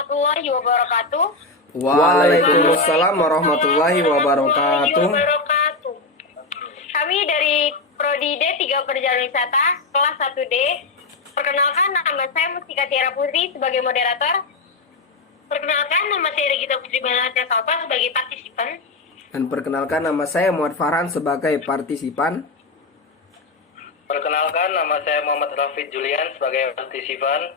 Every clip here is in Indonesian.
warahmatullahi wabarakatuh. Waalaikumsalam warahmatullahi wabarakatuh. Kami dari Prodi D3 Perjalanan Wisata kelas 1D. Perkenalkan, nama saya Mustika Tiara Putri sebagai moderator. Perkenalkan, nama saya Regita Putri Banata Salva sebagai partisipan. Dan perkenalkan, nama saya Muhammad Farhan sebagai partisipan. Perkenalkan, nama saya Muhammad Rafid Julian sebagai partisipan.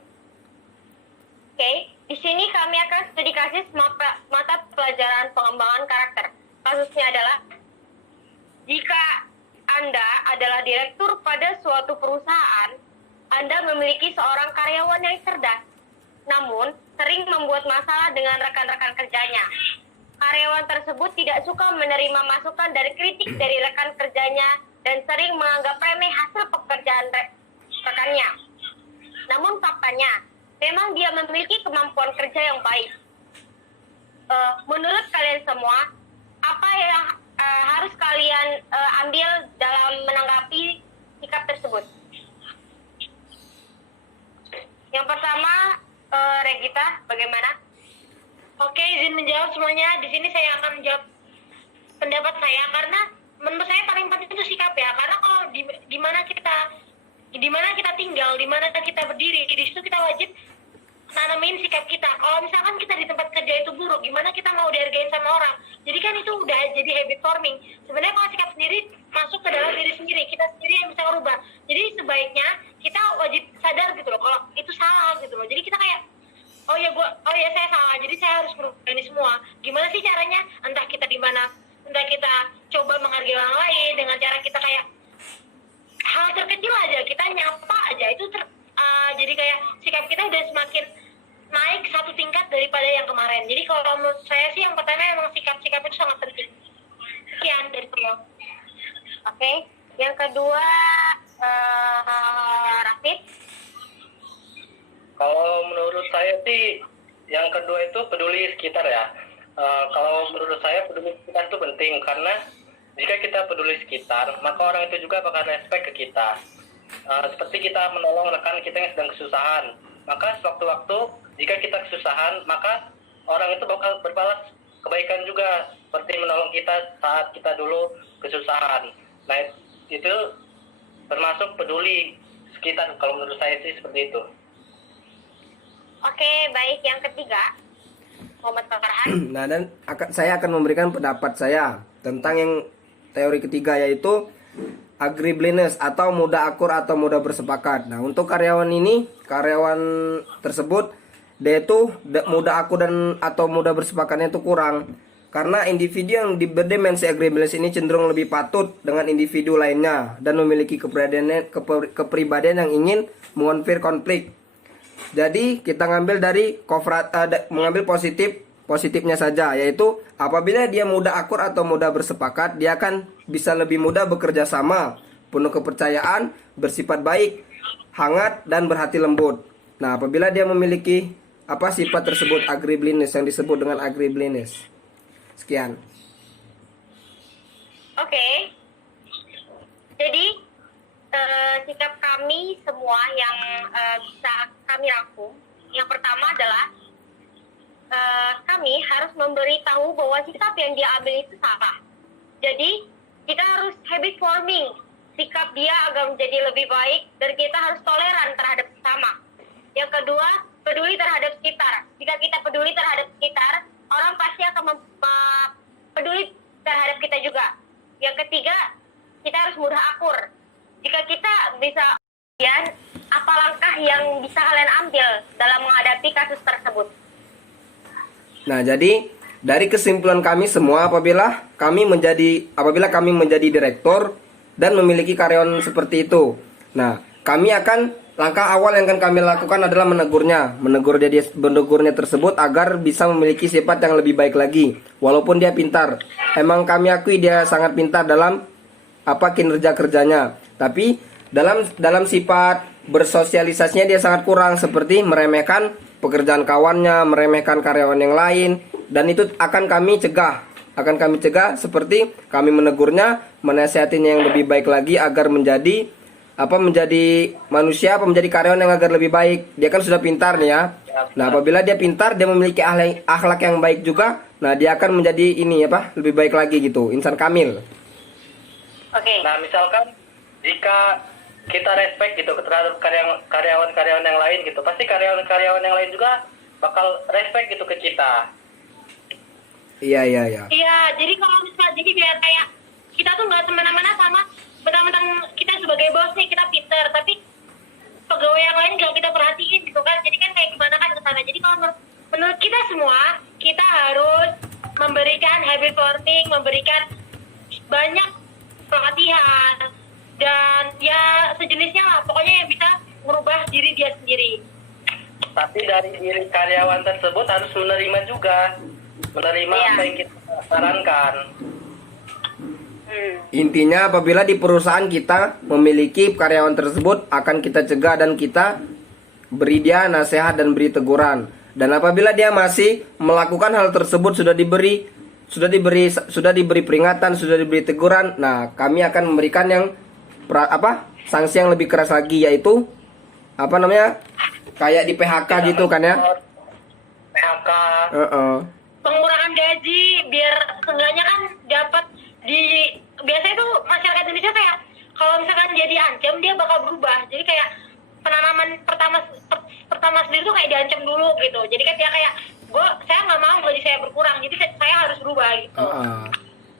Oke, di sini kami akan studi kasus mata pelajaran pengembangan karakter. Kasusnya adalah, jika Anda adalah direktur pada suatu perusahaan, Anda memiliki seorang karyawan yang cerdas, namun sering membuat masalah dengan rekan-rekan kerjanya. Karyawan tersebut tidak suka menerima masukan dari kritik dari rekan kerjanya dan sering menganggap remeh hasil pekerjaan rekannya. Namun faktanya, memang dia memiliki kemampuan kerja yang baik. Menurut kalian semua, apa yang harus kalian ambil dalam menanggapi sikap tersebut? Yang pertama, Regita, bagaimana? Oke, izin menjawab semuanya. Di sini saya akan menjawab pendapat saya karena menurut saya paling penting itu sikap ya. Karena kalau di mana kita tinggal, di mana kita berdiri, di situ kita wajib nanamin sikap kita. Kalau misalkan kita di tempat kerja itu buruk, gimana kita mau dihargain sama orang? Jadi kan itu udah jadi habit forming. Sebenarnya kalau sikap sendiri masuk ke dalam diri sendiri, kita sendiri yang bisa merubah. Jadi sebaiknya kita wajib sadar gitu loh kalau itu salah gitu loh. Jadi kita kayak oh ya saya salah, jadi saya harus merubah ini semua. Gimana sih caranya? Entah kita di mana, entah kita coba menghargai orang lain dengan cara kita kayak hal terkecil aja, kita nyapa aja itu jadi kayak sikap kita udah semakin naik satu tingkat daripada yang kemarin. Jadi kalau menurut saya sih yang pertama emang sikap-sikap itu sangat penting. Sekian dari saya. Oke, yang kedua, Rafid. Kalau menurut saya sih, yang kedua itu peduli sekitar ya. Kalau menurut saya peduli sekitar itu penting karena jika kita peduli sekitar, maka orang itu juga bakal respect ke kita. Seperti kita menolong rekan kita yang sedang kesusahan, maka sewaktu-waktu jika kita kesusahan, maka orang itu bakal berbalas kebaikan juga, seperti menolong kita saat kita dulu kesusahan. Nah, itu termasuk peduli sekitar kalau menurut saya sih seperti itu. Oke, baik. Yang ketiga, Muhammad Farhan. Nah, dan saya akan memberikan pendapat saya tentang yang teori ketiga, yaitu agreeableness atau mudah akur atau mudah bersepakat. Nah, untuk karyawan tersebut dia itu mudah akur dan atau mudah bersepakatnya itu kurang. Karena individu yang berdimensi agreeableness ini cenderung lebih patut dengan individu lainnya dan memiliki kepribadian yang ingin mengonfir konflik. Jadi kita ngambil dari mengambil positifnya saja, yaitu apabila dia mudah akur atau mudah bersepakat, dia akan bisa lebih mudah bekerja sama, penuh kepercayaan, bersifat baik, hangat dan berhati lembut. Nah, apabila dia memiliki sifat tersebut, agreeableness, yang disebut dengan agreeableness. Sekian. Oke. Jadi sikap kami semua yang bisa kami rangkum, yang pertama adalah kami harus memberitahu bahwa sikap yang dia ambil itu salah. Jadi kita harus habit forming sikap dia agar menjadi lebih baik, dan kita harus toleran terhadap sesama. Yang kedua, peduli terhadap sekitar. Jika kita peduli terhadap sekitar, orang pasti akan peduli terhadap kita juga. Yang ketiga, kita harus mudah akur. Jika kita bisa, apa langkah yang bisa kalian ambil dalam menghadapi kasus tersebut? Nah, jadi dari kesimpulan kami semua, apabila kami menjadi direktur dan memiliki karyawan seperti itu, nah, langkah awal yang akan kami lakukan adalah menegurnya tersebut agar bisa memiliki sifat yang lebih baik lagi. Walaupun dia pintar, emang kami akui dia sangat pintar dalam kinerja kerjanya, tapi dalam sifat bersosialisasinya dia sangat kurang, seperti meremehkan pekerjaan kawannya, meremehkan karyawan yang lain, dan itu akan kami cegah seperti kami menegurnya, menasihatinya yang lebih baik lagi agar menjadi apa menjadi manusia, apa menjadi karyawan yang agar lebih baik. Dia kan sudah pintar nih ya. Nah, apabila dia pintar, dia memiliki akhlak yang baik juga. Nah, dia akan menjadi ini apa? Lebih baik lagi gitu, insan kamil. Oke. Nah, misalkan jika kita respect gitu terhadap karyawan-karyawan yang lain gitu, pasti karyawan-karyawan yang lain juga bakal respect gitu ke kita. Iya. Iya, jadi kalau misalnya jadi biar kayak kita tuh nggak semena-mena sama mentang-mentang kita sebagai bos nih kita pinter, tapi pegawai yang lain nggak kita perhatiin gitu kan. Jadi kan kayak gimana kan kesana. Jadi kalau menurut kita semua, kita harus memberikan habit forming, memberikan banyak pelatihan dan ya sejenisnya lah. Pokoknya yang bisa merubah diri dia sendiri. Tapi dari diri karyawan tersebut harus menerima juga, menerima Iya. apa yang kita sarankan. Intinya apabila di perusahaan kita memiliki karyawan tersebut, akan kita cegah dan kita beri dia nasihat dan beri teguran. Dan apabila dia masih melakukan hal tersebut, sudah diberi peringatan, sudah diberi teguran, nah kami akan memberikan yang sanksi yang lebih keras lagi, yaitu apa namanya, kayak di PHK gitu kan ya. PHK. Pengurangan gaji biar seenggaknya kan dapat di biasanya tuh masyarakat Indonesia kayak kalau misalkan dia diancam dia bakal berubah. Jadi kayak penanaman pertama sendiri tuh kayak diancam dulu gitu. Jadi kan dia kayak saya nggak mau gaji saya berkurang, jadi saya harus berubah gitu.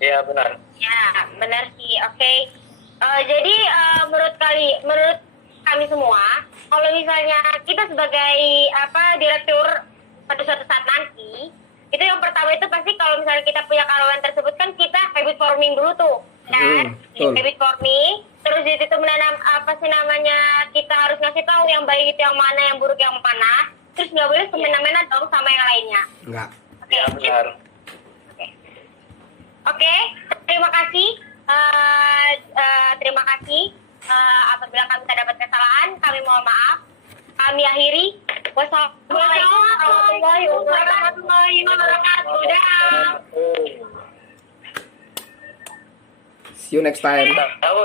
Iya benar. Ya, benar sih. Oke. Jadi menurut kami semua, kalau misalnya kita sebagai direktur pada suatu saat nanti, itu yang pertama itu pasti kalau misalnya kita punya karyawan tersebut kan kita habit forming dulu tuh, kan? Habit forming, terus di situ menanam kita harus ngasih tahu yang baik itu yang mana, yang buruk yang mana, terus nggak boleh semena-mena dong sama yang lainnya. Enggak. Oke. Iya benar. Oke, terima kasih. Terima kasih. Apabila kami dapat kesalahan, kami mohon maaf. Kami akhiri. Wassalamualaikum warahmatullahi wabarakatuh. Dah. See you next time. Tahu